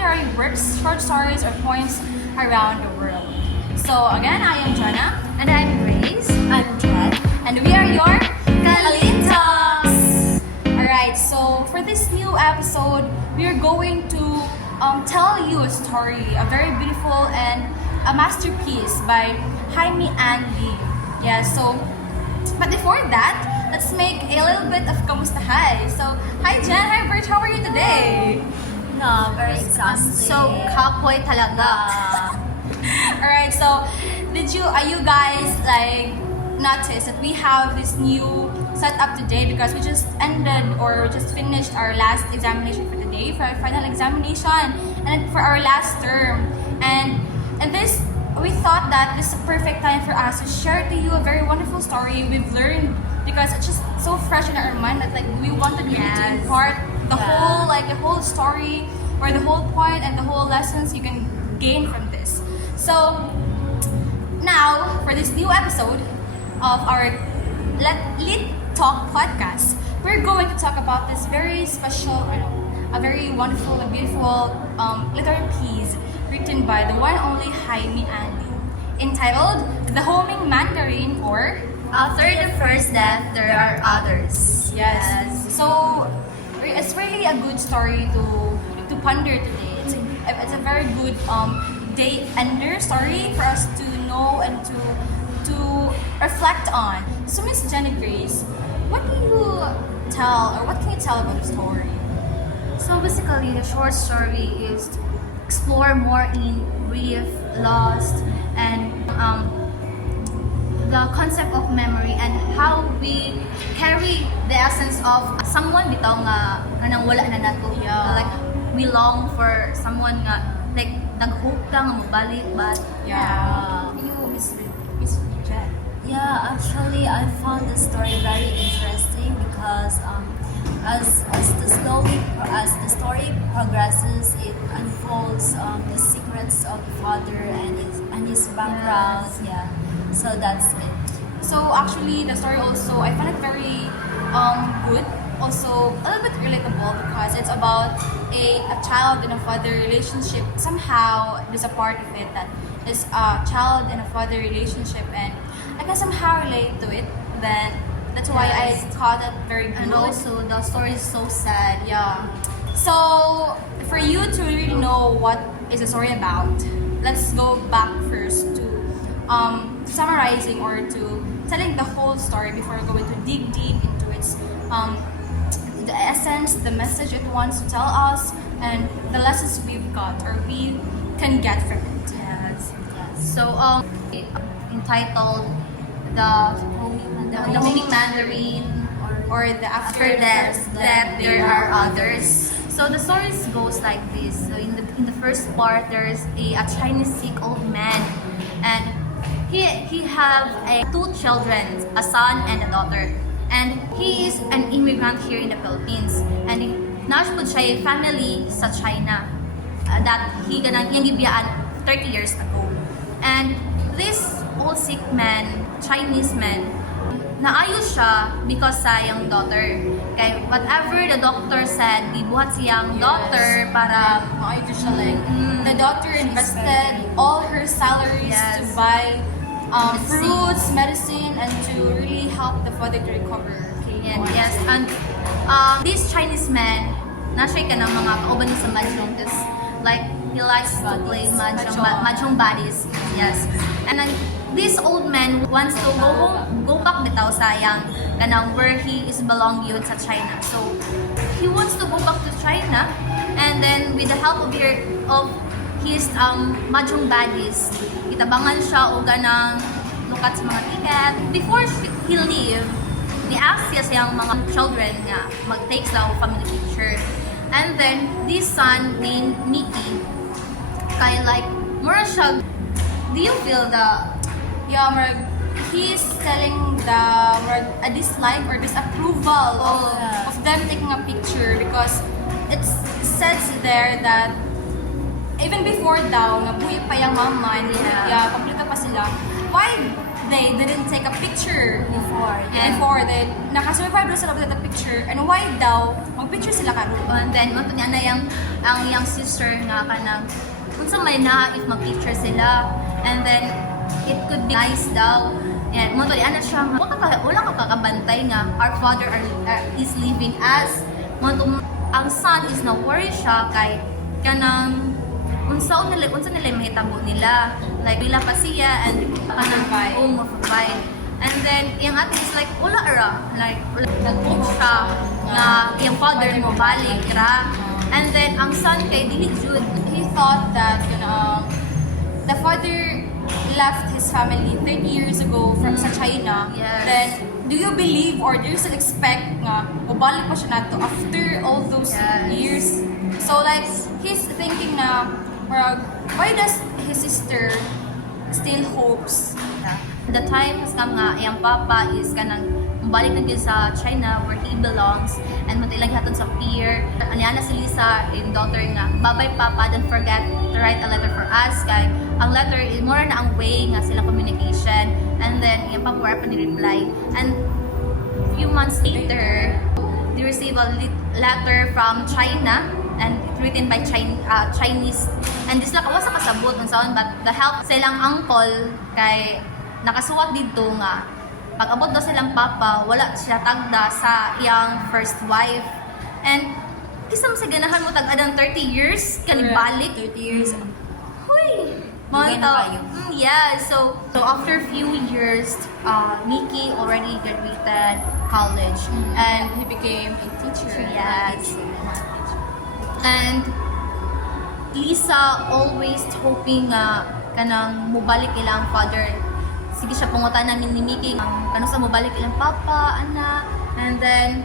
literary works, short stories, or poems around the world. So again, I am Jana. And I'm Grace. I'm Jen. And we are your LITalks. Alright, so for this new episode, we are going to tell you a story, a very beautiful and a masterpiece by Jaime and Lee. Yeah, so, but before that, let's make a little bit of kamusta hi. So, hi Jen, hi Bert, how are you today? No, very exhausted. So, kapoy talaga. Alright, so are you guys like notice that we have this new setup today because we just ended or just finished our last examination for the day, for our final examination and for our last term. And this, we thought that this is a perfect time for us to share to you a very wonderful story we've learned because it's just so fresh in our mind that like we wanted really to impart the whole story or the whole point and the whole lessons you can gain from this. So now for this new episode of our LITalk Podcast, we're going to talk about this very special, a very wonderful and beautiful literary piece written by the one and only Jaime and Lee, entitled The Homing Mandarin, or After the first death, there are others. Yes. So it's really a good story to ponder today. It's a very good day ender story for us to know and to reflect on. So Miss Jenny Grace, what can you tell about the story? So basically, the short story is to explore more in grief, loss, and the concept of memory and how we carry the essence of someone bitaw nga nang wala na nato. Like we long for someone nga like nag-hope ka nga mabalik but You, Miss Jen. Yeah, actually, I found the story very interesting because as the story progresses, it unfolds the secrets of the father and his background. Yes. Yeah, so that's it. So actually, the story also, I found it very good. Also, a little bit relatable because it's about a child and a father relationship. Somehow, there's a part of it that is a child and a father relationship, and I can somehow relate to it. Then that's why I thought it very good. and also the story is so sad. Yeah. So for you to really know what is the story about, let's go back first to summarizing or to telling the whole story before going to dig deep into its the essence, the message it wants to tell us, and the lessons we've got or we can get from it. Yes. So entitled the Homing Mandarin, Or the after death there are others. So the story goes like this. So in the first part, there is a Chinese sick old man, and he have two children, a son and a daughter. And he is an immigrant here in the Philippines, and nashpud siya family sa China that he ganang gibiyaan 30 years ago. And this old sick man, Chinese man, naayos siya because sa yung daughter. Kay whatever the doctor said, gibuhat siyang daughter para Maayos siya like the doctor invested all her salaries to buy fruits, medicine, and to really help the father to recover. Okay. And yes, and this Chinese man, na-share ka ng mga kauban sa mahjong, because like he likes to play mahjong bodies. Yes. And then this old man wants to go back bitaw sa yang kanang where he is belong yun sa China. So he wants to go back to China, and then with the help of his mahjong buddies, itabangan siya o ganang lukat sa mga ticket. Before he leave, ni-ask siya siyang mga children nga mag-take sa family picture. And then this son named Mickey, kind like more siya, do you feel he's telling a dislike or disapproval of them taking a picture because it says there that even before daw, nabuhi pa yung mama, kompleto pa sila. Why they didn't take a picture Before. before, then nakasurvive na sila with the picture, and why daw mag-picture sila karon? And then, mo niya na ang young sister nga kanang unsa may na if mag-picture sila, and then it could be nice daw. And mo ana siya wala ka kakabantay nga our father is leaving us. Mo ang son is na worry siya kay kanang unsa nila mahitabo nila, like bila pa siya and kanang mapabay. And then yung ate is like wala ra, like nag-hope siya na yung father mo balik ra. And then ang son kay dili jud, He thought that the father left his family 30 years ago from sa China. Yes. Then do you believe or do you still expect nga mabalik pa siya nato after all those Yes. years? So like he's thinking na why does his sister still hopes? The time has come nga iyang papa is kanang balik na gyud sa China where he belongs, and matilag hatod sa pier. Aniana si Lisa yung daughter nga, babay papa, don't forget to write a letter for us kay ang letter is more na ang way nga sila communication. And then yung papa wala pa ni reply, and few months later they receive a letter from China and it's written by Chinese, and this lang kawas kasabot on sound, but the help sa ilang uncle kay nakasuwat dito nga pag abot daw silang papa, wala siya tagda sa iyang first wife. And kisam sa ganahan mo tag-adang 30 years kanibalik. 30 years. Huy! Dugay na kayo. Yeah, so after few years, Mickey already graduated college. And He became a teacher. yes. And Lisa always hoping kanang mubalik ilang father. Sige siya pungutan namin ni Mickey kano sa mubalik ilang papa, ana. And then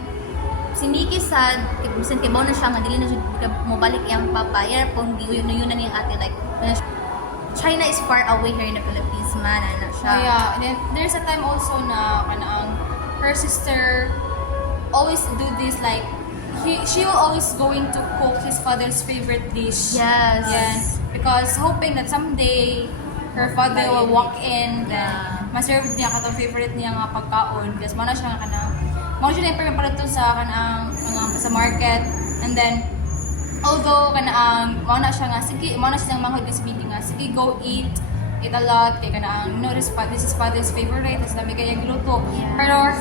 si Mickey sad, bisan kay na siya nga dili na siya mubalik iyang papa. Yan pong yun na niyang ate like China is far away here in the Philippines man, ana siya. Oh yeah, and then there's a time also na kanang her sister always do this like she will always going to cook his father's favorite dish. Yes. Yes. Because hoping that someday her father will walk in, then ma-serve niya katong favorite niya nga pagkaon. Because mo na siya nga kanang mo siya yung pala sa kanang sa market, and then although kanang mo na siya nga sige mo na siya manghod this meeting nga sige go eat a lot kay kanang this is father's favorite, tas dami kay giluto. Pero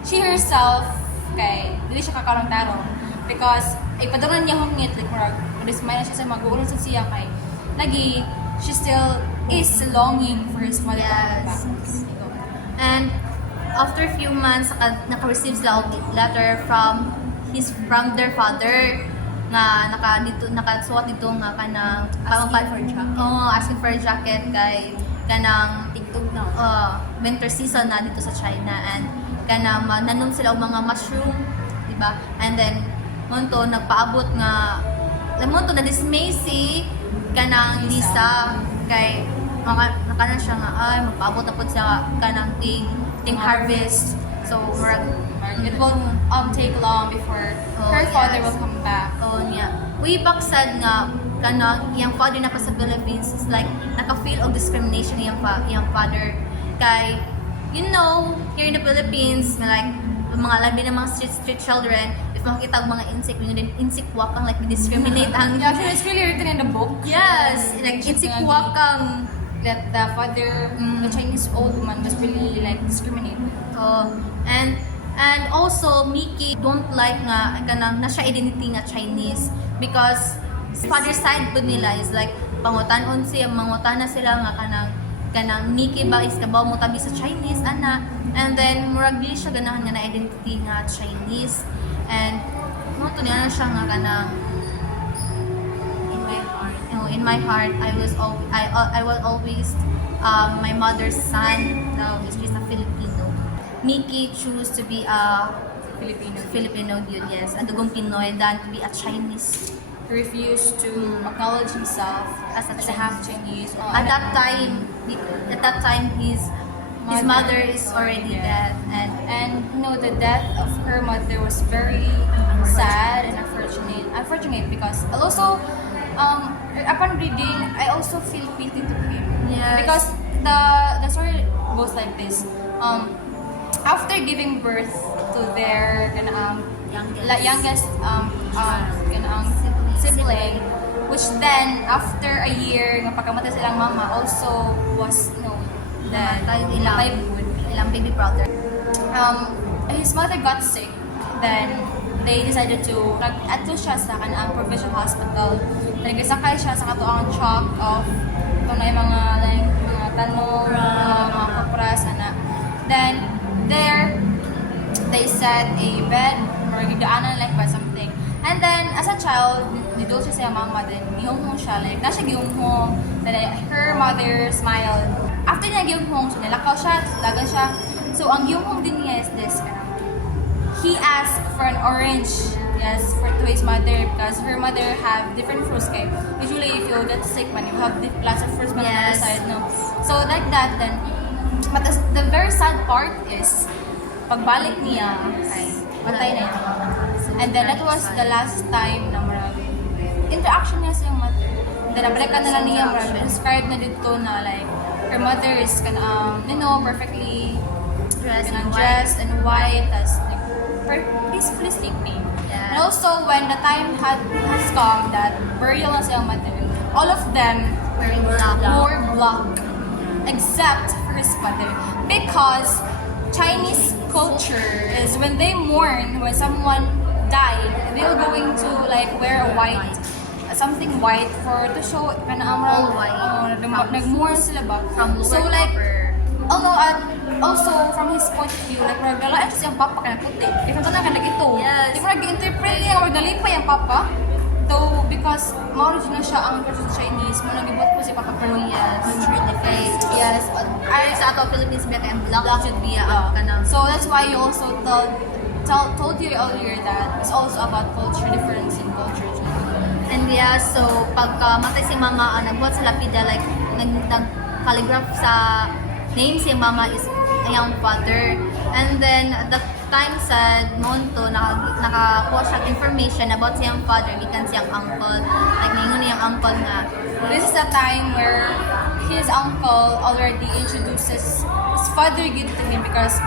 she herself kay dili siya kakaroon tarong because ipadungan niya hungit like murag dismay na siya sa mag-uulong sa siya kay lagi she still is longing for his mother. Yes. And after a few months, naka-receive sila letter from their father nga nakasuot dito nga kanang asking for a jacket kay kanang TikTok na. winter season na dito sa China, and kanang nanom sila og mga mushroom, di ba? And then monto nagpaabot nga monto na dismay si kanang Lisa kay nakanan siya nga ay magpaabot na po siya kanang ting harvest, so It will take long before her father will come back. niya way back sad nga kanang iyang father na pa sa Philippines is like naka-feel of discrimination iyang father kay here in the Philippines like mga labi ng mga street children, if makikita ang mga insect, insect wakang like discriminate ang Yeah, actually, it's really written in the book. yes, like insect wakang That the father, the Chinese old woman, was really like discriminated. and also Mickey don't like nga kanang na siya identity nga Chinese because father side po nila is like mangutana sila nga kanang Mickey ba is kabaw mo tabi sa Chinese ana, and then murag dili siya ganahan nga na identity nga Chinese, and mo to niya siya nga kanang in my heart I will always my mother's son which is a Filipino. Mickey choose to be a Filipino dude, yes, and dugong Pinoy than to be a Chinese. He refused to acknowledge himself As a as a half Chinese. At that time his mother is already dead, And the death of her mother was very sad and unfortunate because also upon reading I also feel pity to him. Yes. Because the story goes like this. After giving birth to their youngest sibling, which then after a year nga pagkamatay silang mama also was dead, ilang baby brother. His mother got sick. Then they decided to nag-adto siya sa kanang provincial hospital. Nagsakay siya sa katuang truck of mga tanong, mga kapras, ana. Then there they set a bed or gidaanan like by something. And then as a child, dito siya sa mama, then gihunghong siya, like na siya gihunghong. Then her mother smiled. After niya gihunghong, so nilakaw siya, dagan siya. So ang gihunghong din niya is this, he asked for an orange, to his mother because her mother have different fruits. Okay? Usually if you get sick man, you have lots of fruits on the other side, no? So like that then. But the very sad part is, pagbalik niya, ay matay na niya. And then that was the last time na marami interaction niya sa yung mother. Then nabalikan na lang niya, marami described na dito na like, her mother is perfectly dressed and white, as peacefully sleeping. And also when the time has come that burial na sa yung mother, all of them wore black except for his mother, because Chinese culture is when they mourn when someone died, they're going to like wear a something white for to show all white. Nag-mourn sila ba? So like also from his point of view, like nagdala siya siyang papa kana puti. If ito na ka nag-ito, di ko nag-interpret niya or nalipa yung papa. Though because ma-original siya ang person sa Chinese, mo nag-ibot ko si Papa pero yes. Sa ato Philippines ba kayang black should be kanang. So that's why you also told you earlier that it's also about culture, difference in culture. And so pagka matay si mama, nagbuhat sa lapida, like nag-calligraph sa name si mama is iyang father. And then at that time sa Monto, nakakuha siya information about siyang father, gikan siyang uncle. Like naingon niyang uncle nga. This is the time where his uncle already introduces his father to him, because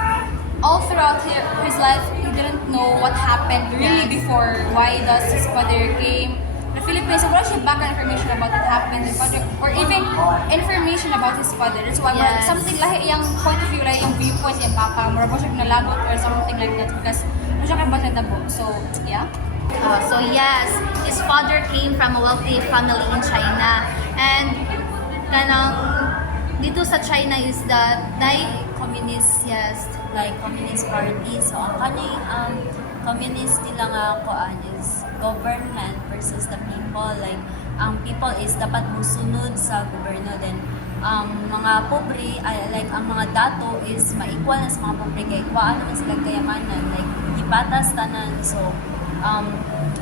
all throughout his life he didn't know what happened really before. Why does his father came the Philippines? So wala siya background information about what happened to his father, or even information about his father. That's why something lahi yung point of view, like yung viewpoint yung papa, mura po siya nalagot or something like that, because ano siya kabasa na book. So yeah. So yes, his father came from a wealthy family in China, and kanang dito sa China is that communist, like communist party. So ang kaning communist nila nga kuan is government versus the people. Like ang people is dapat musunod sa gobyerno, then mga pobre, like ang mga dato is ma-equal na sa mga pobre, kay kuan naman sila kayamanan, like ibatas tanan. So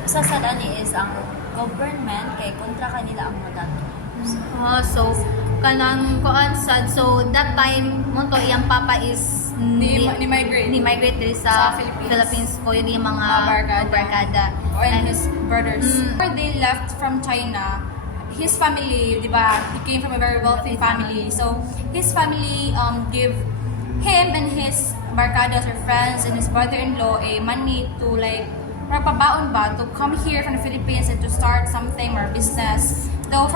sa sadani is ang government kay kontra kanila ang mga dato. So kanang kuan sad, so that time mo to iyang papa is ni-migrate dito sa Philippines ko yung mga barkada and his brothers. Before they left from China, his family, di ba, he came from a very wealthy family. So his family give him and his barkadas or friends and his brother-in-law a money to like pabaon ba to come here from the Philippines and to start something or business. Though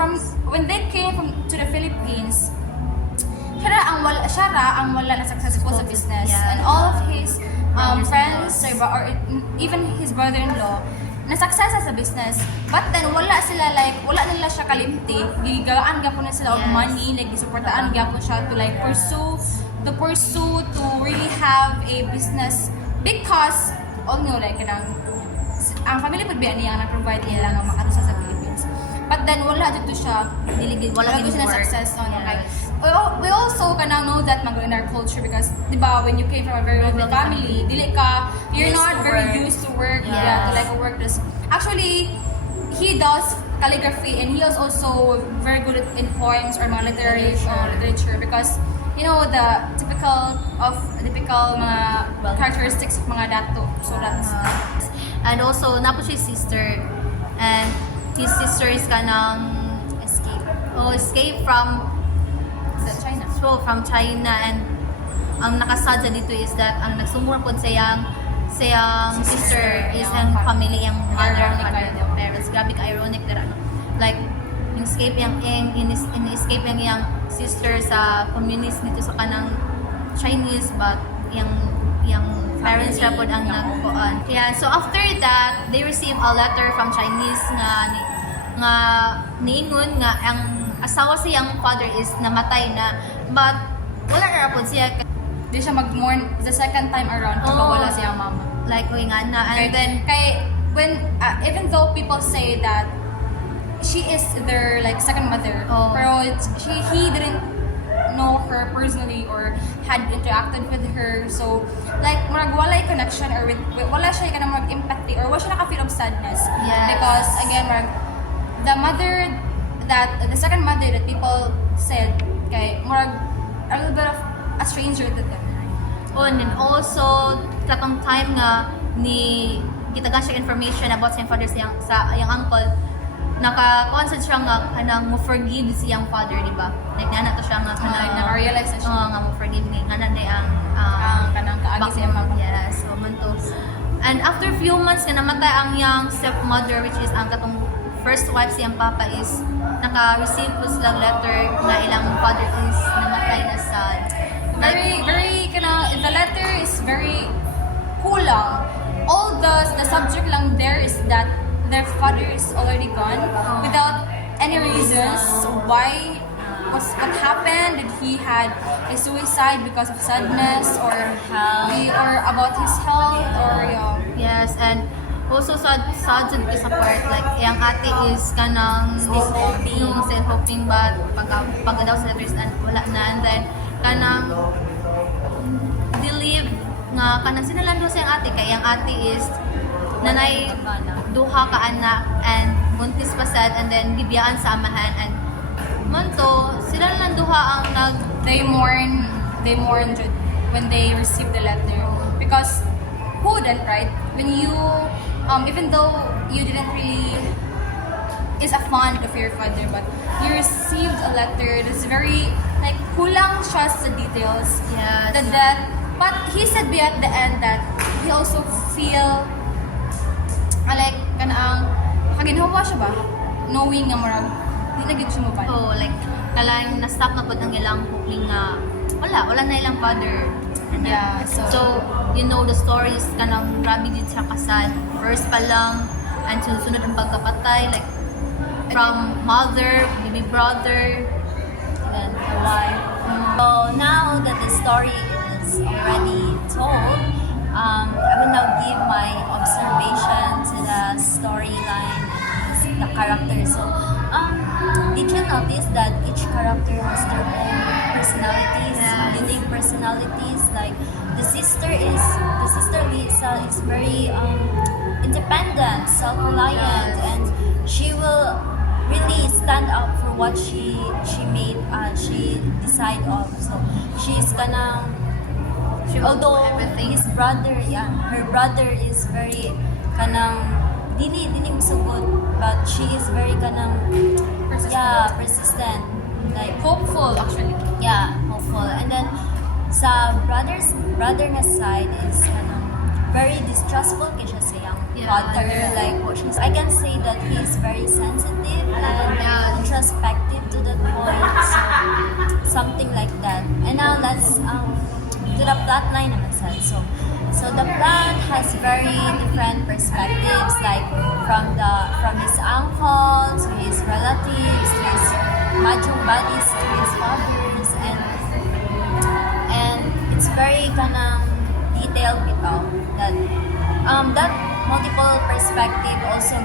when they came to the Philippines, siya ang wala na successful sa business. And all of his friends or even his brother-in-law na success sa business. But then wala nila siya kalimti. Gigaan gyapon na sila of money, like gisuportaan gyapon siya to like pursue to really have a business, because like ang family pud biya niya na provide nila nga makaano sa Philippines. But then wala dito siya, wala dito siya na success on like we also know that in our culture, because diba when you came from a very wealthy family, you're not very used to work, to like work this. Actually, he does calligraphy and he is also very good in poems or mga literature, because the typical mga characteristics of mga dato. So that's and also napo siya sister, and his sister is kanang escape from China. So from China, and ang nakasad sa dito is that ang nagsumur po sayang sister is ang family ang mother ang father ang parents. Grabe ka ironic dira no. Like yung escape yang escape yang sister sa communist dito sa kanang Chinese, but yung parents ra pod ang nagkuan. Yeah, so after that they receive a letter from Chinese nga niingon nga ang asawa siyang father is namatay na, but wala ra pod siya. Di siya mag-mourn the second time around pag wala siyang mama. Like, uy nga na. And then, when, even though people say that she is their, like, second mother, pero he didn't know her personally or had interacted with her. So, like, murag walay connection or wala siya ka na mag-empathy or wala siya naka-feel of sadness. Yes. Because, again, murag, the second mother that people said, kay, murag, a little bit of a stranger to them. and then also katong time nga ni gitagan siya information about sa father sa iyang uncle, naka-consent siya nga kanang mo forgive siyang father, di ba? Like na to siya nga kanang na-realize na siya. nga mo forgive ni nga nanay ang kanang kaagi sa iyang mama. Yes, so man to. And after few months nga namatay ang iyang stepmother, which is ang katong first wife siyang papa, is naka-receive po silang letter nga ilang father is namatay na sad. Very the letter is very kulang. All the subject lang there is that their father is already gone without any reasons why what happened. Did he had a suicide because of sadness or about his health or Yes, and also sad sa part, like yung ate is kanang still hoping but pag daw sa letters and wala na, and then kanang believe nga kanang sinalando sa yung ate kay yung ate is nanay duha ka anak and buntis pa sad, and then gibiyaan sa amahan, and manto sila lang duha ang they mourn Jud when they receive the letter, because who wouldn't, right? When you even though you didn't really is a fond of your father, but you received a letter that's very like kulang siya sa details. Yes. But he said at the end that he also feel like kanaang kaginhawa siya ba, knowing nga marag di na gid siya mobile. like kalang na-stop na po ng ilang hoping nga wala na ilang father. And then, Yeah, so you know the stories kanang grabe din siya kasad. First pa lang and sunod ang pagkapatay, like from mother, baby brother, And the wife. So now that the story is already told, I will now give my observation to the storyline and the characters. So, did you notice that each character has their own personalities, unique personalities? Like the sister Lisa is very independent, self-reliant, and she will really stand up for what she decide of. So she's gonna, although everything. her brother is very kanang dili so good, but she is very kanang persistent, like hopeful actually. hopeful. And then sa brother na side is kanang very distrustful kay siya sa iyang father. Like I can say that he is very sensitive and introspective to the point. So something like that. And now let's to the plot line naman sad. So the plot has very different perspectives, like from his uncle to his relatives to his mahjong buddies to his fathers, and it's very kanang detailed bitaw that that multiple perspective also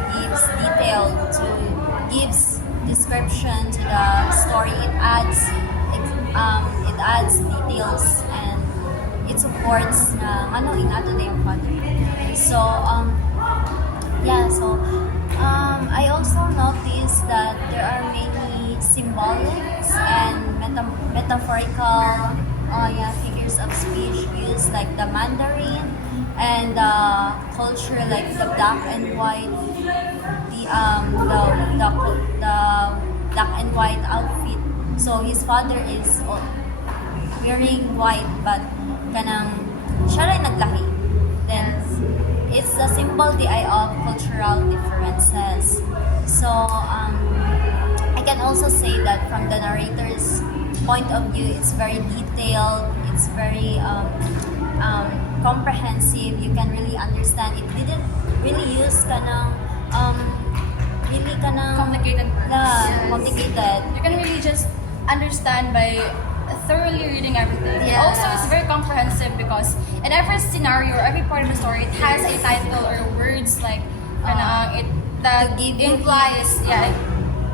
gives description to the story. It adds details and it supports na inato na yung father. So I also noticed that there are many symbolics and metaphorical figures of speech used, like the Mandarin and the culture, like the black and white, the black and white outfit. So his father is wearing white but kanang siya rin naglahi. Then it's a symbol di ay of cultural differences. So I can also say that from the narrator's point of view, it's very detailed, it's very comprehensive. You can really understand. It didn't really use kanang really kanang Complicated words. Yeah, complicated. You can really just understand by thoroughly reading everything. Yeah. Also, it's very comprehensive because in every scenario or every part of the story, it has a title or words like it that to give you implies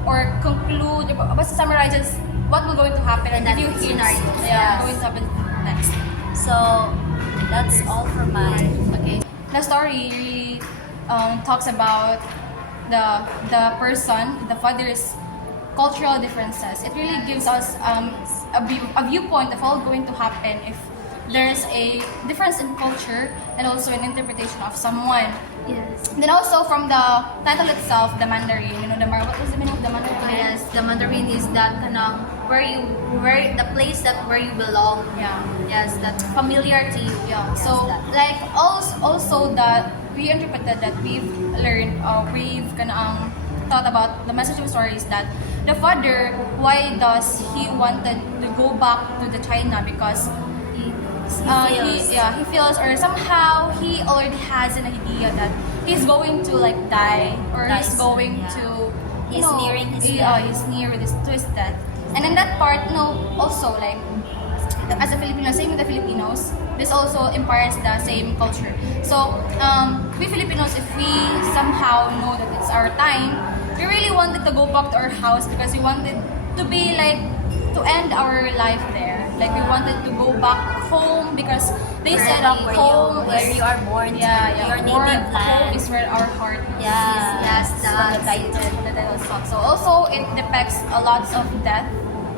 or conclude, basta summarizes what will going to happen and And give you that hints. scenarios, Yeah, yes. going to happen next. So that's all for mine. Okay. The story really talks about the person, the father's cultural differences. It really gives us a viewpoint of all going to happen if there's a difference in culture and also an interpretation of someone. Yes. Then also from the title itself, the Mandarin. What was the meaning of the Mandarin? Yes, the Mandarin is that kanang where the place that where you belong. Yeah. Yes, that familiar to you. Yeah. Yes, So that. like also that we interpreted that we've learned we've thought about the message of the story is that the father, why does he wanted to go back to the China because he feels or somehow he already has an idea that he's going to like die or Die he's soon, going yeah. to He's nearing his death. he's near to his death. And in that part, also like as a Filipino, same with the Filipinos, this also imparts the same culture. So we Filipinos, if we somehow know that it's our time, we really wanted to go back to our house because we wanted to be like to end our life there. Like we wanted to go back home because they said home where you are born, your native land. Home is where our heart is. Yes, from the title. From the title song. So also it depicts a lot of death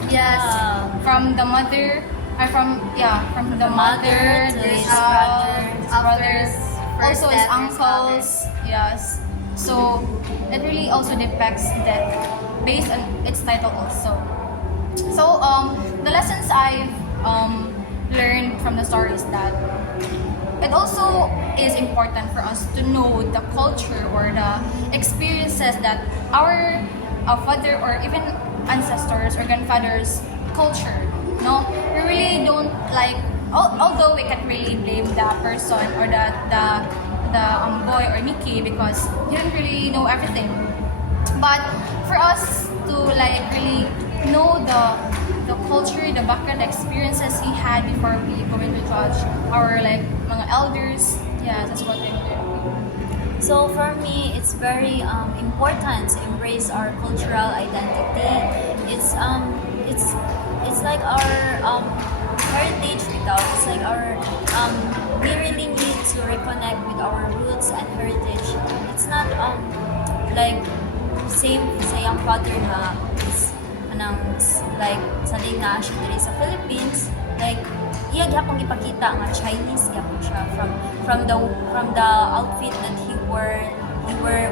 Yes. from the mother, from the mother, to his brothers, First also his death, his uncles. Yes. So it really also depicts death based on its title also. So the lessons I've learned from the story is that it also is important for us to know the culture or the experiences that our father or even ancestors or grandfathers culture. No, we really don't like. Although we can't really blame the person or the boy or Nikki because he didn't really know everything. But for us to like really know the culture, the background, the experiences he had before we go in to judge our like mga elders. Yeah, that's what I'm doing. So for me, it's very important to embrace our cultural identity. It's like our heritage without. It's like our we really need to reconnect with our roots and heritage. It's not like same sa iyang father na is like sanay nga siya diri sa Philippines, like iya gyapon ipakita nga Chinese gyapon siya from the outfit that he wore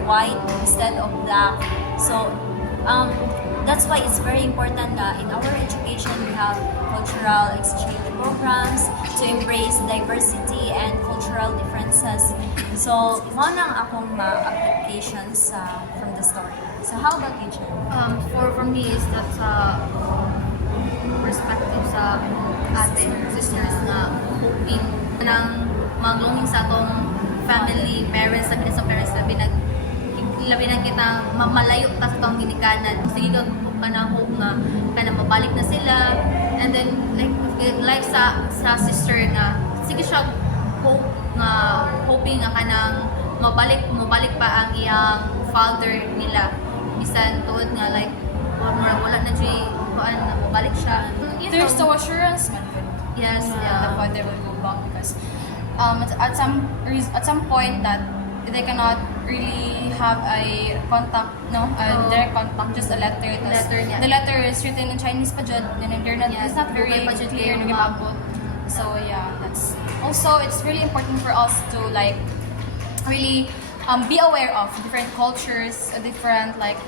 white instead of black. So that's why it's very important that in our education we have cultural exchange programs to embrace diversity and cultural differences. So mo nang akong applications from the story. So how about you, Jen? For me is that perspective sa ate, sisters na hoping nang maglonging sa atong family, parents, sabi sa parents labi na kita malayo ta sa atong ginikanan. Sige ka na hope na mabalik na sila. And then like sa sister na sige siya hope nga hoping nga kanang mabalik pa ang iyang father nila. Bisan tuod nga like wala na siya na mabalik siya. There's no assurance, man. Yes, The yeah. father will go back because at some point that they cannot really have a contact, direct contact, just a letter. Letter, yeah. The letter is written in Chinese pa jud, and they're not, Yes, it's not very okay pa jud clear kayo nagibabot. So yeah, that's also it's really important for us to like really be aware of different cultures, different like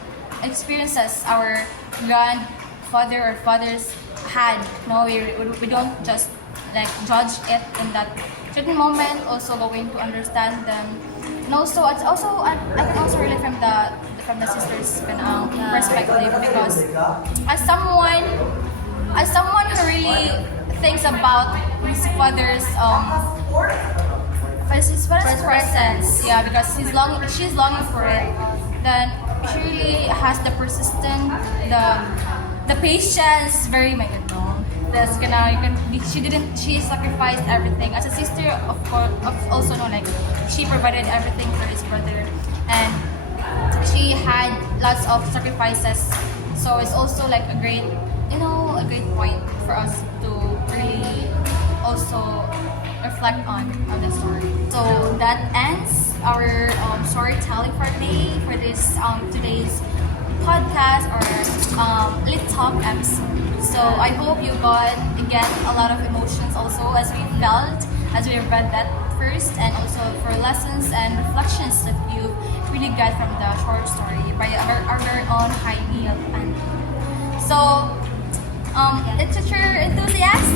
experiences our grandfather or fathers had. No, we don't just like judge it in that certain moment. Also going to understand them. And also, I can also relate from the sisters' perspective, because as someone who really thinks about his father's presence, yeah, because she's longing for it. Then she really has the persistent, the patience, very my God, no. That's she sacrificed everything as a sister, of course, also no, like she provided everything for his brother, and she had lots of sacrifices. So it's also like a great point for us to really also reflect on the story. So that ends our storytelling for today, for this today's podcast or LITalk episode. So I hope you get a lot of emotions also as we felt as we read that first, and also for lessons and reflections that you really get from the short story by our very own Jaime and so literature enthusiasts,